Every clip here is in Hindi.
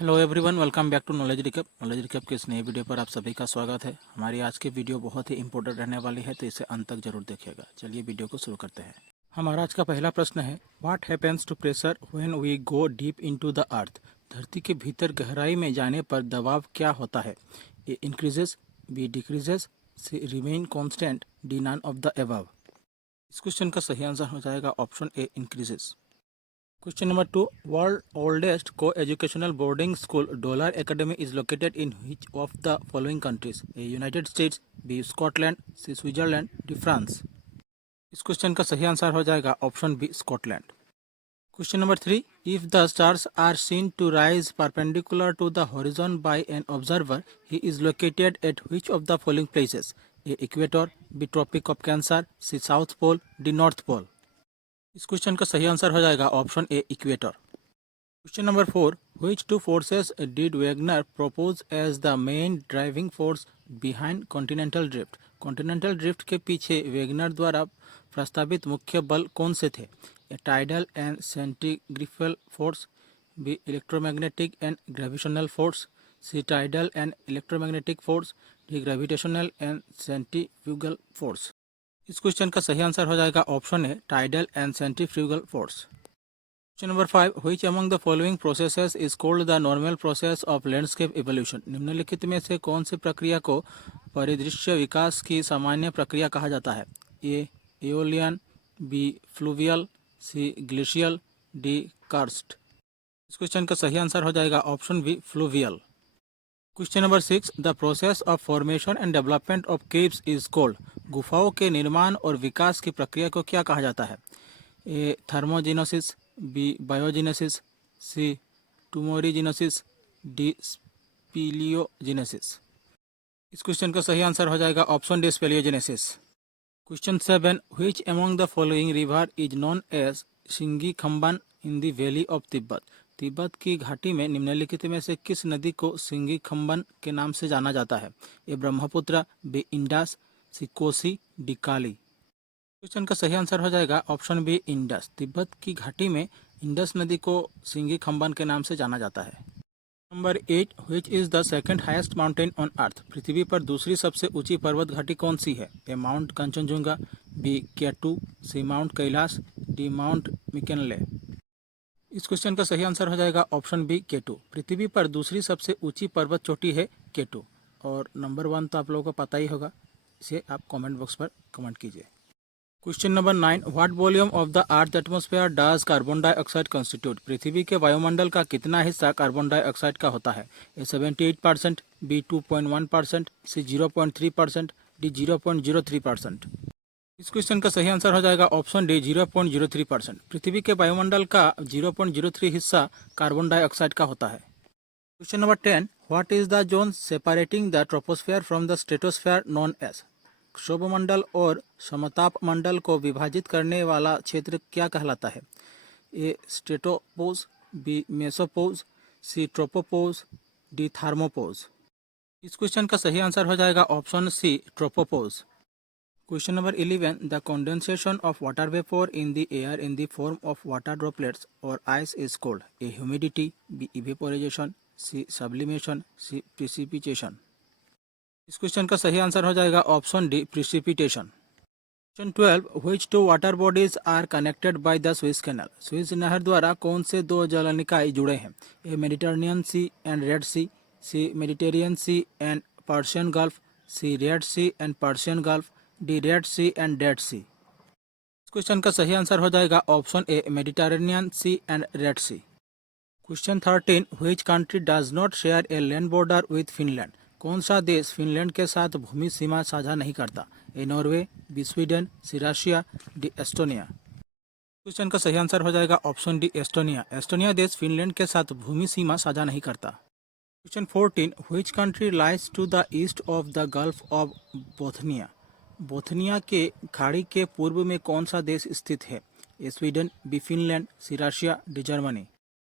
Hello everyone, welcome back to knowledge recap के इस नए वीडियो पर आप सभी का स्वागत है। हमारी आज की वीडियो बहुत ही इंपॉर्टेंट रहने वाली है, तो इसे अंत तक जरूर देखिएगा। चलिए वीडियो को शुरू करते हैं। हमारा आज का पहला प्रश्न है, what happens to pressure when we go deep into the earth. धरती के भीतर गहराई में जाने पर दबाव क्या होता है? A increases, B decreases, C remain constant, D none of the above. इस क्वेश्चन का सही आंसर हो जाएगा option A increases. Question number 2. World oldest co-educational boarding school Dollar Academy is located in which of the following countries? A. United States, B. Scotland, C. Switzerland, D. France. इस क्वेश्चन का सही आंसर हो जाएगा option B Scotland. Question number 3. If the stars are seen to rise perpendicular to the horizon by an observer, he is located at which of the following places? A. Equator, B. Tropic of Cancer, C. South Pole, D. North Pole. इस क्वेश्चन का सही आंसर हो जाएगा option A equator. Question number 4. Which two forces did Wegener propose as the main driving force behind continental drift. Continental drift के पीछे वैगनर द्वारा प्रस्तावित मुख्य बल कौन से थे? A tidal and centrifugal force, B electromagnetic and gravitational force, C tidal and electromagnetic force, D gravitational and centrifugal force. इस क्वेश्चन का सही आंसर हो जाएगा ऑप्शन है tidal and centrifugal force. Question number 5. Which among the following processes is called the normal process of landscape evolution. निम्नलिखित में से कौन सी प्रक्रिया को परिदृश्य विकास की सामान्य प्रक्रिया कहा जाता है? A aeolian, B fluvial, C glacial, D karst. इस क्वेश्चन का सही आंसर हो जाएगा option B fluvial. Question number 6. The process of formation and development of caves is called. गुफाओं के निर्माण और विकास की प्रक्रिया को क्या कहा जाता है? A thermogenesis, B biogenesis, C tumorigenesis, D speleogenesis. इस क्वेश्चन का सही आंसर हो जाएगा option D speleogenesis. Question 7. Which among the following river is known as Singi Khamban in the valley of Tibet. Tibet की घाटी में निम्नलिखित में से किस नदी को सिंगी खम्बन के नाम से जाना जाता है? ए ब्रह्मपुत्र, बी इंडस, सी कोसी, डी काली। क्वेश्चन का सही आंसर हो जाएगा ऑप्शन बी इंडस। तिब्बत की घाटी में इंडस नदी को सिंगी खम्बन के नाम से जाना जाता है। Number 8. Which is the second highest mountain on earth. पृथ्वी पर दूसरी सबसे ऊंची पर्वत घाटी कौन सी है? A mount Kanchenjunga, B K two, C mount Kailash, D mount McKinley. इस क्वेश्चन का सही आंसर हो जाएगा ऑप्शन बी केटू। पृथ्वी पर दूसरी सबसे ऊंची पर्वत चोटी है केटू। और नंबर 1 तो आप लोगों को पता ही होगा, इसे आप कमेंट बॉक्स पर कमेंट कीजिए। Question number 9. What volume of the earth atmosphere does carbon dioxide constitute. पृथ्वी के वायुमंडल का कितना हिस्सा कार्बन डाइऑक्साइड का होता है? ए 78%, बी 2.1%, सी 0.3%, डी 0.03%। इस क्वेश्चन का सही आंसर हो जाएगा ऑप्शन डी 0.03%। पृथ्वी के वायुमंडल का 0.03 हिस्सा कार्बन डाइऑक्साइड का होता है। Question number 10. What is the zone separating the troposphere from the stratosphere known as. क्षोभमंडल और समताप मंडल को विभाजित करने वाला क्षेत्र क्या कहलाता है? A stratopause, B mesopause, C tropopause, D thermopause. इस क्वेश्चन का सही आंसर हो जाएगा option C tropopause. Question number 11. The condensation of water vapour in the air in the form of water droplets और ice is called. A humidity, B evaporization, C sublimation, C precipitation. इस क्वेश्चन का सही आंसर हो जाएगा option D precipitation. Question 12. Which two water bodies are connected by the Swiss canal. Swiss नहर द्वारा कौन से दो जलनिकाय जुड़े हैं? A Mediterranean Sea and Red Sea, C Mediterranean Sea and Persian Gulf, C Red Sea and Persian Gulf, D Red Sea and Dead Sea. इस क्वेश्चन का सही आंसर हो जाएगा option A Mediterranean Sea and Red Sea. Question 13. Which country does not share a land border with Finland. कौन सा देश फिनलैंड के साथ भूमि सीमा साझा नहीं करता? A Norway, B Sweden, C Russia, D Estonia. Question का सही आंसर हो जाएगा ऑप्शन डी एस्टोनिया। एस्टोनिया देश फिनलैंड के साथ भूमि सीमा साझा नहीं करता। Question 14. Which country lies to the east of the gulf of Bothnia. Bothnia के खाड़ी के पूर्व में कौन सा देश स्थित है? A Sweden, B Finland, C Russia, D Germany.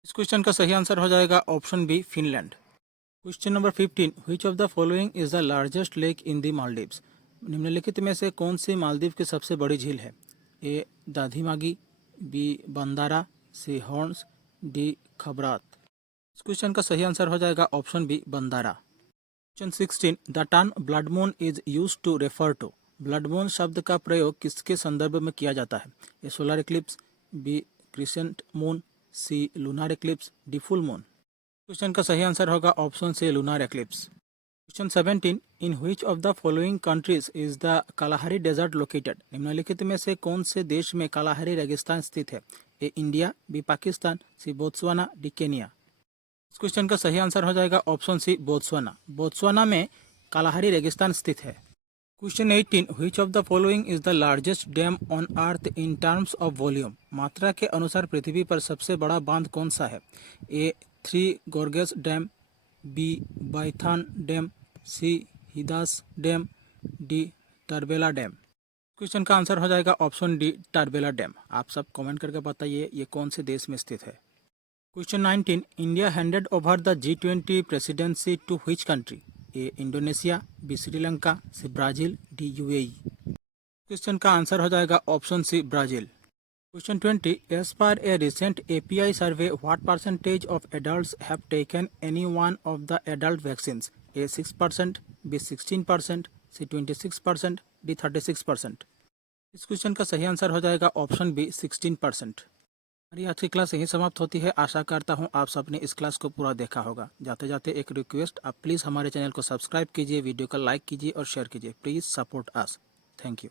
इस क्वेश्चन का सही आंसर हो जाएगा option B Finland. Question number 15. Which of the following is the largest lake in the Maldives. निम्नलिखित में से कौन सी मालदीव की सबसे बड़ी झील है? ए दाधिमागी, बी बंदारा, सी हॉर्न्स, डी खबरात। इस क्वेश्चन का सही आंसर हो जाएगा ऑप्शन बी बंदारा। Question 16 the term blood moon is use to refer to. Blood moon शब्द का प्रयोग किसके संदर्भ में किया जाता है? A solar eclipse, B crescent moon, C lunar eclipse, D full moon. Question का सही आंसर होगा option C lunar eclipse. Question 17 in which of the following countries is the Kalahari desert located. निम्नलिखित में से कौन से देश में कालाहारी रेगिस्तान स्थित है? ए इंडिया, बी पाकिस्तान, सी बोत्सवाना, डी केनिया। इस क्वेश्चन का सही आंसर हो जाएगा ऑप्शन सी बोत्सवाना। बोत्सवाना में कालाहारी रेगिस्तान स्थित है। Question 18 which of the following is the largest dam on earth in terms of volume. मात्रा के अनुसार पृथ्वी पर सबसे बड़ा बांध कौन सा है? ए थ्री गोर्गेस डैम, बी बाइथान डैम, सी हिदास डैम, डी टर्बेला डैम। क्वेश्चन का आंसर हो जाएगा ऑप्शन डी टर्बेला डैम। आप सब कमेंट करके बताइए ये कौन से देश में स्थित है। Question 19 India handed over the G20 presidency to which country? A Indonesia, B Sri Lanka, C Brazil, D UAE. Question का आंसर हो जाएगा option C Brazil. Question 20 as per a recent API survey what percentage of adults have taken any one of the adult vaccines? A 6%, B 16%, C 26%, D 36%। इस क्वेश्चन का सही आंसर हो जाएगा ऑप्शन बी 16%। हमारी आज की क्लास यहीं समाप्त होती है। आशा करता हूँ आप सबने इस क्लास को पूरा देखा होगा। जाते जाते एक रिक्वेस्ट, आप प्लीज़ हमारे चैनल को सब्सक्राइब कीजिए, वीडियो को लाइक कीजिए और शेयर कीजिए। Please support us. Thank you.